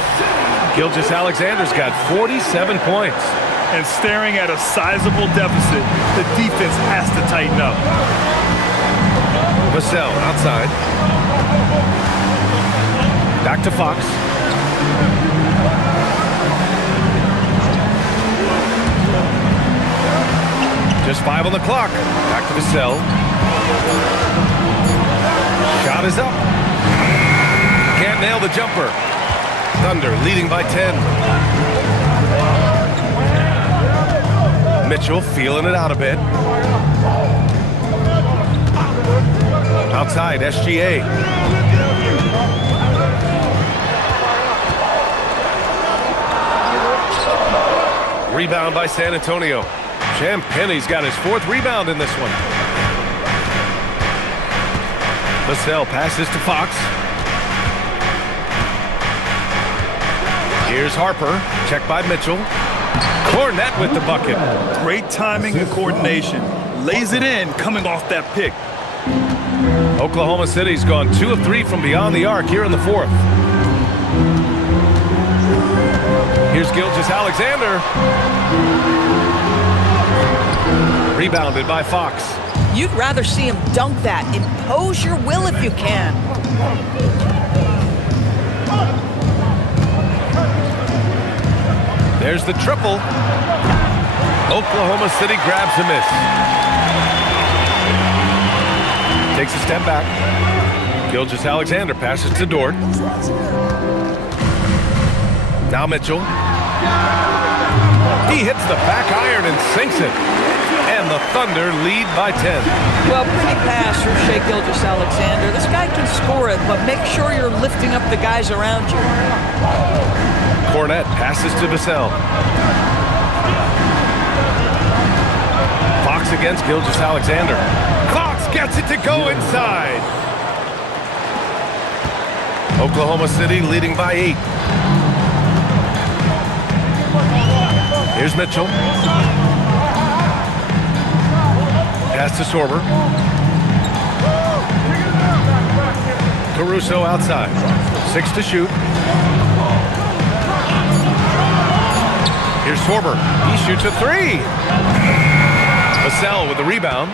Gilgeous-Alexander's got 47 points. And staring at a sizable deficit, the defense has to tighten up. Vassell outside. Back to Fox. Just 5 on the clock. Back to Vassell. Shot is up. Can't nail the jumper. Thunder leading by 10. Mitchell feeling it out a bit. Outside, SGA. Rebound by San Antonio. Champagne's got his 4th rebound in this one. Vassell passes to Fox. Here's Harper. Checked by Mitchell. Cornette with the bucket. Great timing and coordination. Lays it in coming off that pick. Oklahoma City's gone 2 of 3 from beyond the arc here in the 4th. Here's Gilgeous-Alexander. Rebounded by Fox. You'd rather see him dunk that. Impose your will if you can. There's the triple. Oklahoma City grabs a miss. Takes a step back. Gilgeous-Alexander passes to Dort. Now Mitchell. He hits the back iron and sinks it. And the Thunder lead by 10. Well, pretty pass from Shai Gilgeous-Alexander. This guy can score it, but make sure you're lifting up the guys around you. Cornette passes to Vassell. Fox against Gilgeous-Alexander. Fox gets it to go inside. Oklahoma City leading by 8. Here's Mitchell. Pass to Sorber. Caruso outside. 6 to shoot. Here's Sorber. He shoots a 3. Vassell with the rebound.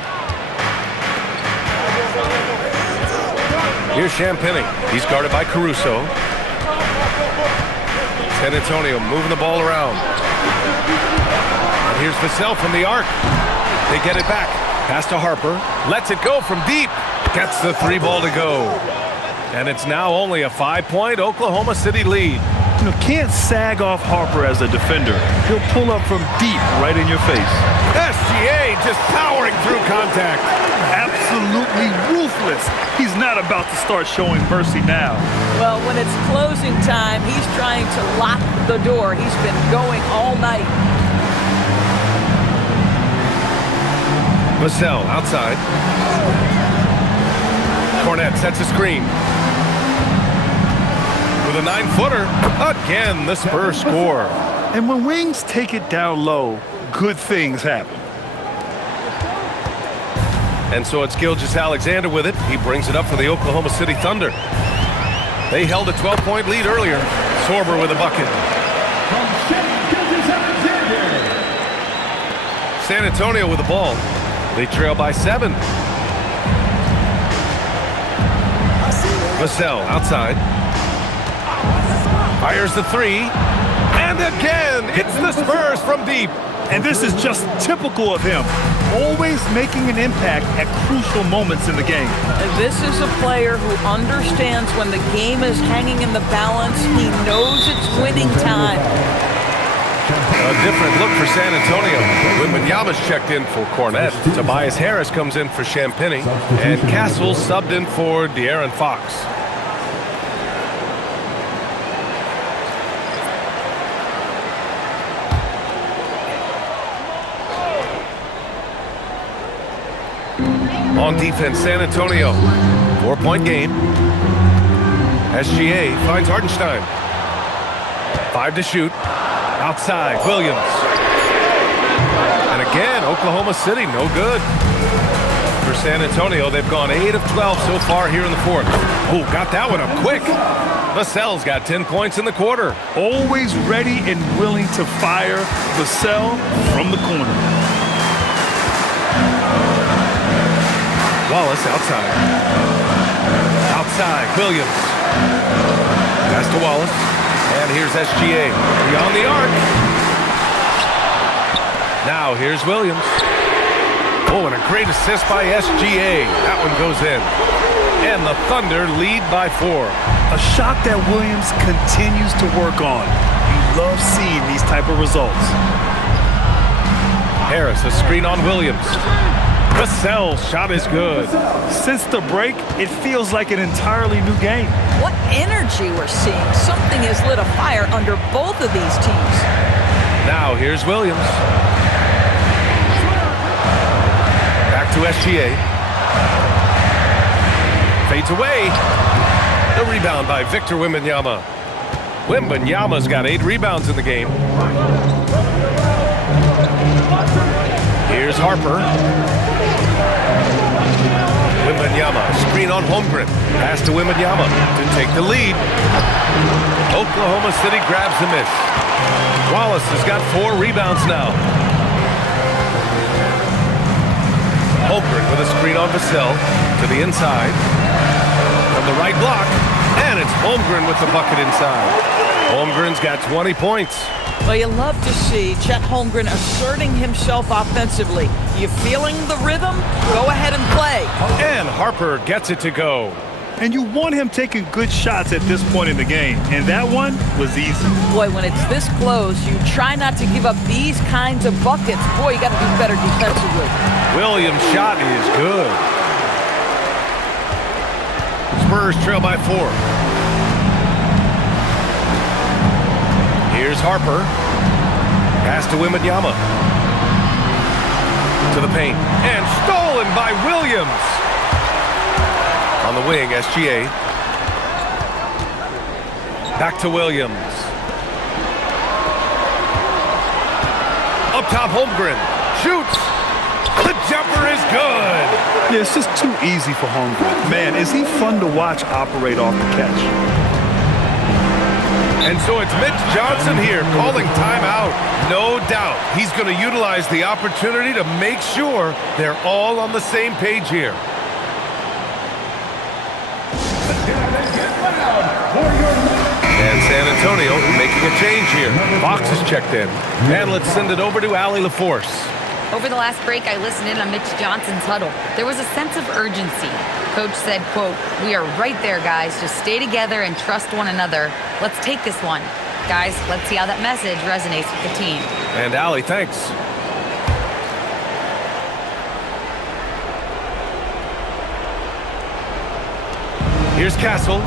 Here's Champagnie. He's guarded by Caruso. San Antonio moving the ball around. And here's Vassell from the arc. They get it back. Pass to Harper. Lets it go from deep. Gets the 3 ball to go. And it's now only a 5-point Oklahoma City lead. You know, can't sag off Harper as a defender. He'll pull up from deep right in your face. SGA just powering through contact. Absolutely ruthless. He's not about to start showing mercy now. Well, when it's closing time, he's trying to lock the door. He's been going all night. Vassell outside. Cornette sets a screen. With a 9-footer, again the Spurs score. And when wings take it down low, good things happen. And so it's Gilgeous-Alexander with it. He brings it up for the Oklahoma City Thunder. They held a 12-point lead earlier. Sorber with a bucket. San Antonio with the ball. They trail by 7. Vassell outside. Fires the 3. And again, it's the Spurs from deep. And this is just typical of him. Always making an impact at crucial moments in the game. This is a player who understands when the game is hanging in the balance. He knows it's winning time. A different look for San Antonio. Wembanyama's checked in for Cornette. Tobias Harris comes in for Champagnie. And Castle subbed in for De'Aaron Fox. On defense, San Antonio. 4-point game. SGA finds Hartenstein. 5 to shoot. Outside, Williams. And again, Oklahoma City, no good. For San Antonio, they've gone 8 of 12 so far here in the 4th. Oh, got that one up quick. Vassell's got 10 points in the quarter. Always ready and willing to fire. Vassell from the corner. Wallace outside. Outside, Williams. Pass to Wallace. And here's SGA. Beyond the arc. Now here's Williams. Oh, and a great assist by SGA. That one goes in. And the Thunder lead by 4. A shot that Williams continues to work on. You love seeing these type of results. Harris, a screen on Williams. Vassell's shot is good. Since the break, it feels like an entirely new game. What energy we're seeing. Something has lit a fire under both of these teams. Now here's Williams. Back to SGA. Fades away. The rebound by Victor Wembanyama. Wembanyama's got 8 rebounds in the game. Here's Harper. Wembanyama, screen on Holmgren. Pass to Wembanyama to take the lead. Oklahoma City grabs the miss. Wallace has got 4 rebounds now. Holmgren with a screen on Vassell to the inside. From the right block, and it's Holmgren with the bucket inside. Holmgren's got 20 points. Well, you love to see Chet Holmgren asserting himself offensively. You feeling the rhythm? Go ahead and play. And Harper gets it to go. And you want him taking good shots at this point in the game. And that one was easy. Boy, when it's this close, you try not to give up these kinds of buckets. Boy, you got to do better defensively. Williams' shot is good. Spurs trail by 4. Here's Harper. Pass to Wembanyama. To the paint. And stolen by Williams. On the wing, SGA. Back to Williams. Up top, Holmgren. Shoots. The jumper is good. Yeah, it's just too easy for Holmgren. Man, is he fun to watch operate off the catch. And so it's Mitch Johnson here calling timeout. No doubt he's going to utilize the opportunity to make sure they're all on the same page here. And San Antonio making a change here. Fox is checked in. And let's send it over to Allie LaForce. Over the last break, I listened in on Mitch Johnson's huddle. There was a sense of urgency. Coach said, quote, "We are right there, guys. Just stay together and trust one another. Let's take this one. Guys, let's see how that message resonates with the team." And Allie, thanks. Here's Castle.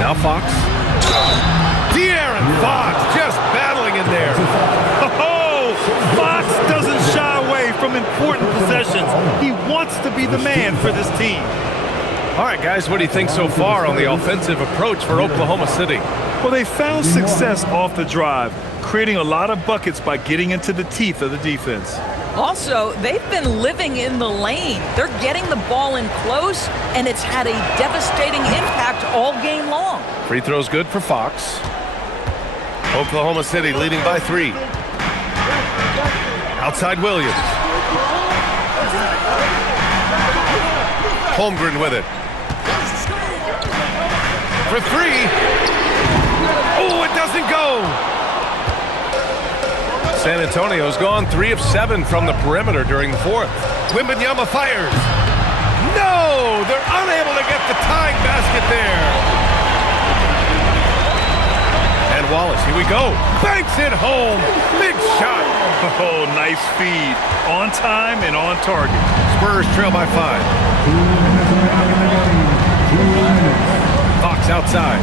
Now Fox. De'Aaron Fox just battling in there. Oh, Fox doesn't shy away from important possessions. He wants to be the man for this team. All right, guys, what do you think so far on the offensive approach for Oklahoma City? Well, they found success off the drive, creating a lot of buckets by getting into the teeth of the defense. Also, they've been living in the lane. They're getting the ball in close, and it's had a devastating impact all game long. Free throw's good for Fox. Oklahoma City leading by 3. Outside Williams. Holmgren with it. For 3. Oh, it doesn't go. San Antonio's gone 3 of 7 from the perimeter during the 4th. Wembanyama fires. No, they're unable to get the tying basket there. And Wallace, here we go. Banks it home. Big shot. Oh, nice feed. On time and on target. Spurs trail by 5. Fox outside.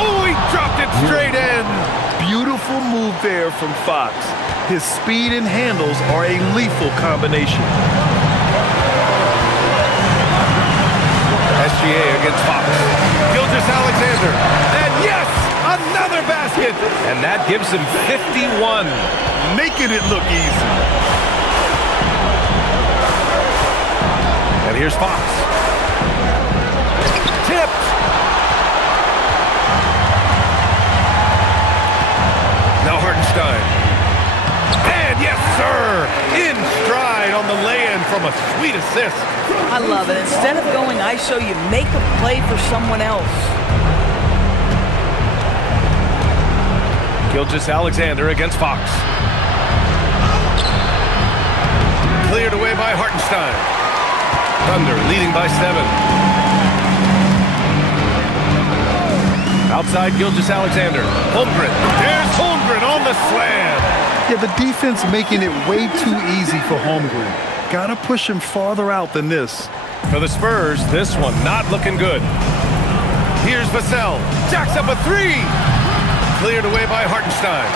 Oh, he dropped it straight in. Beautiful move there from Fox. His speed and handles are a lethal combination. SGA against Fox. Gilgeous-Alexander. And yes, another basket. And that gives him 51. Making it look easy. And here's Fox. Tipped. Now Hartenstein. And yes, sir. from a sweet assist. I love it. Instead of going ISO, you make a play for someone else. Gilgeous-Alexander against Fox. Cleared away by Hartenstein. Thunder leading by 7. Outside Gilgeous-Alexander. Holmgren. There's Holmgren on the slam. Yeah, the defense making it way too easy for Holmgren. Gotta push him farther out than this. For the Spurs, this one not looking good. Here's Vassell. Jacks up a 3. Cleared away by Hartenstein.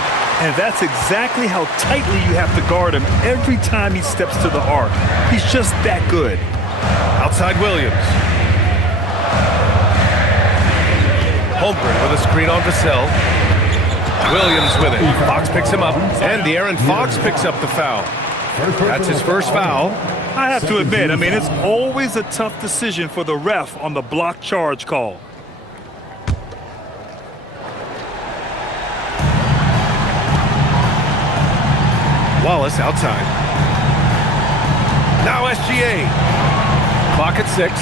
And that's exactly how tightly you have to guard him every time he steps to the arc. He's just that good. Outside Williams. Holmgren with a screen on Vassell. Williams with it. Fox picks him up. And De'Aaron Fox picks up the foul. That's his first foul. I have to admit, it's always a tough decision for the ref on the block charge call. Wallace outside. Now SGA. Clock at 6.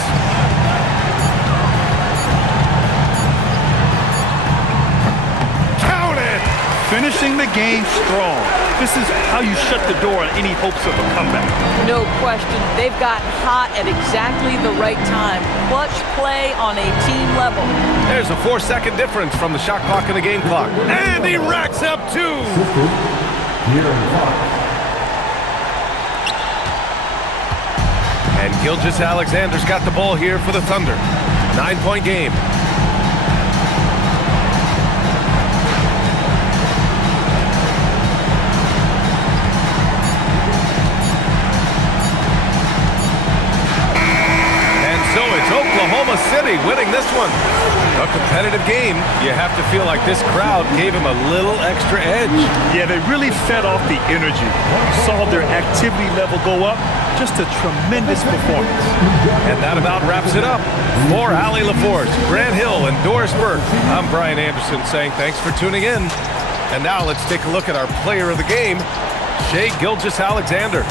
Count it! Finishing the game strong. This is how you shut the door on any hopes of a comeback. No question. They've gotten hot at exactly the right time. Clutch play on a team level. There's a 4-second difference from the shot clock and the game clock. And he racks up 2. And Gilgeous-Alexander's got the ball here for the Thunder. 9-point game. And so it's Oklahoma City winning this one. A competitive game. You have to feel like this crowd gave him a little extra edge. Yeah, they really fed off the energy. Saw their activity level go up. Just a tremendous performance. And that about wraps it up. For Allie LaForce, Grant Hill, and Doris Burke, I'm Brian Anderson saying thanks for tuning in. And now let's take a look at our player of the game, Shai Gilgeous-Alexander.